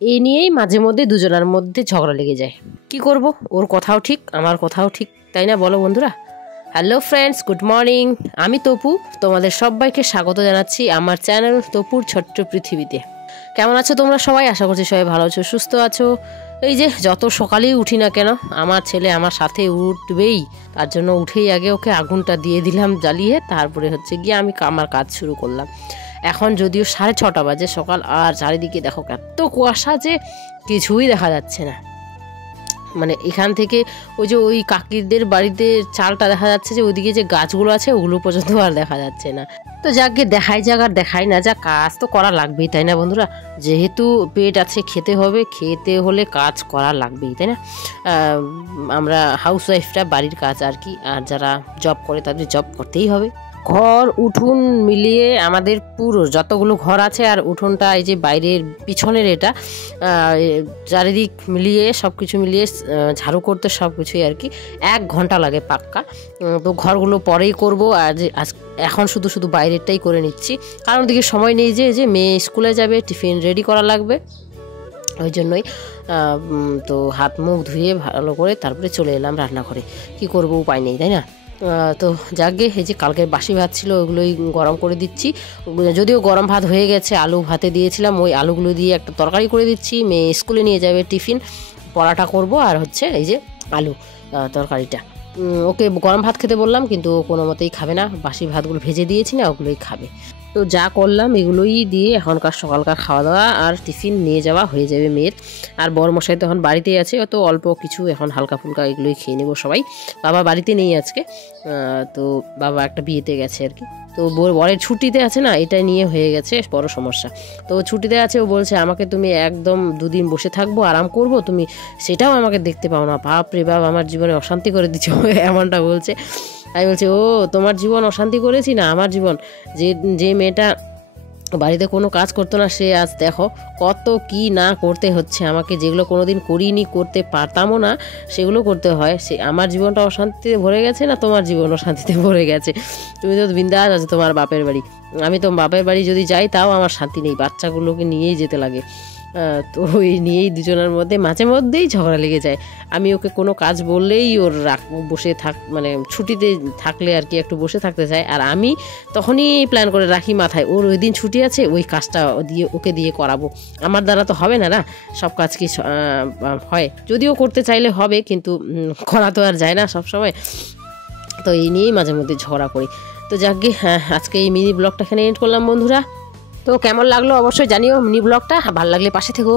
এই নিয়েই মাঝে মধ্যে দুজনের মধ্যে ঝগড়া লেগে যায়। কি করব, ওর কথাও ঠিক আমার কথাও ঠিক, তাই না বলো বন্ধুরা? Hello friends, good morning. আমি তপু, তোমাদের সবাইকে স্বাগত জানাচ্ছি আমার চ্যানেল তপুর ছোট্ট পৃথিবীতে। কেমন আছো তোমরা সবাই? আশা করছি সবাই ভালো আছো, সুস্থ আছো। এই যে যত সকালেই উঠি না কেন, আমার ছেলে আমার সাথে উঠবেই, তার জন্য উঠেই আগে ওকে আগুনটা দিয়ে দিলাম জ্বালিয়ে, তারপরে হচ্ছে গিয়ে আমি আমার কাজ শুরু করলাম। এখন যদিও 6:30 বাজে সকাল, আর চারিদিকে দেখো এত কুয়াশা যে কিছুই দেখা যাচ্ছে না। মানে এখান থেকে ওই যে ওই কাকিদের বাড়িতে চালটা দেখা যাচ্ছে, যে ওইদিকে যে গাছগুলো আছে ওগুলো পর্যন্ত আর দেখা যাচ্ছে না। তো যাকে দেখাই যাক আর দেখাই না যা, কাজ তো করা লাগবেই, তাই না বন্ধুরা? যেহেতু পেট আছে, খেতে হবে, খেতে হলে কাজ করা লাগবেই, তাই না? আমরা হাউস ওয়াইফরা বাড়ির কাজ আর কি, আর যারা জব করে তাদের জব করতেই হবে। ঘর উঠোন মিলিয়ে আমাদের পুরো যতগুলো ঘর আছে, আর উঠোনটা এই যে বাইরের পিছনের এটা, চারিদিক মিলিয়ে সব কিছু মিলিয়ে ঝাড়ু করতে সব কিছুই আর কি 1 ঘন্টা লাগে পাক্কা। তো ঘরগুলো পরেই করব, আর এখন শুধু শুধু বাইরেরটাই করে নিচ্ছি, কারণ ওদিকে সময় নেই, যে মেয়ে স্কুলে যাবে, টিফিন রেডি করা লাগবে, ওই জন্যই। তো হাত মুখ ধুয়ে ভালো করে তারপরে চলে এলাম রান্নাঘরে। কি করব, উপায় নেই, তাই না? তো যাকে এই যে কালকের বাসি ভাত ছিল ওগুলোই গরম করে দিচ্ছি। যদিও গরম ভাত হয়ে গেছে, আলু ভাতে দিয়েছিলাম, ওই আলুগুলো দিয়ে একটা তরকারি করে দিচ্ছি। মেয়ে স্কুলে নিয়ে যাবে টিফিন, পরাটা করব, আর হচ্ছে এই যে আলু তরকারিটা। ওকে গরম ভাত খেতে বললাম, কিন্তু কোনো মতেই খাবে না, বাসি ভাতগুলো ভেজে দিয়েছি না, ওগুলোই খাবে। তো যা করলাম এগুলোই দিয়ে এখনকার সকালকার খাওয়া দাওয়া আর টিফিন নিয়ে যাওয়া হয়ে যাবে মেয়ের। আর বড়মশাই তো এখন বাড়িতেই আছে, অত অল্প কিছু এখন হালকা ফুলকা এগুলোই খেয়ে নেবো সবাই। বাবা বাড়িতে নেই আজকে, তো বাবা একটা বিয়েতে গেছে আর কি। তো বরের ছুটিতে আছে না, এটা নিয়ে হয়ে গেছে বড় সমস্যা। তো ছুটিতে আছে, ও বলছে আমাকে তুমি একদম 2 দিন বসে থাকবো, আরাম করব, তুমি সেটাও আমাকে দেখতে পাও না, বাপ রে বাপ আমার জীবনে অশান্তি করে দিচ্ছ এমনটা বলছে। আমি বলছি, ও তোমার জীবন অশান্তি করেছি না, আমার জীবন। যে মেয়েটা বাড়িতে কোনো কাজ করতো না, সে আজ দেখো কত কি না করতে হচ্ছে আমাকে, যেগুলো কোনোদিন করিনি, করতে পারতামও না, সেগুলো করতে হয়। সে আমার জীবনটা অশান্তিতে ভরে গেছে না, তোমার জীবন অশান্তিতে ভরে গেছে? তুমি তো বিন্দাস আছো তোমার বাপের বাড়ি, আমি তো বাপের বাড়ি যদি যাই তাও আমার শান্তি নেই, বাচ্চাগুলোকে নিয়েই যেতে লাগে। তো এই নিয়েই দুজনের মধ্যে মাঝে মধ্যেই ঝগড়া লেগে যায়। আমি ওকে কোনো কাজ বললেই ওর বসে মানে ছুটিতে থাকলে আর কি একটু বসে থাকতে চায়, আর আমি তখনই প্ল্যান করে রাখি মাথায়, ওর ওই দিন ছুটি আছে, ওই কাজটা ওকে দিয়ে করাবো। আমার দ্বারা তো হবে না, সব কাজ কি হয়? যদিও করতে চাইলে হবে, কিন্তু করা তো আর যায় না সব সময়। তো এই নিয়েই মাঝে মধ্যে ঝগড়া করি। তো যাকে আজকে এই মিনি ব্লগটা এখানে এন্ড করলাম বন্ধুরা। তো কেমন লাগলো অবশ্যই জানিও মিনি ব্লগটা, ভালো লাগলে পাশে থেকো।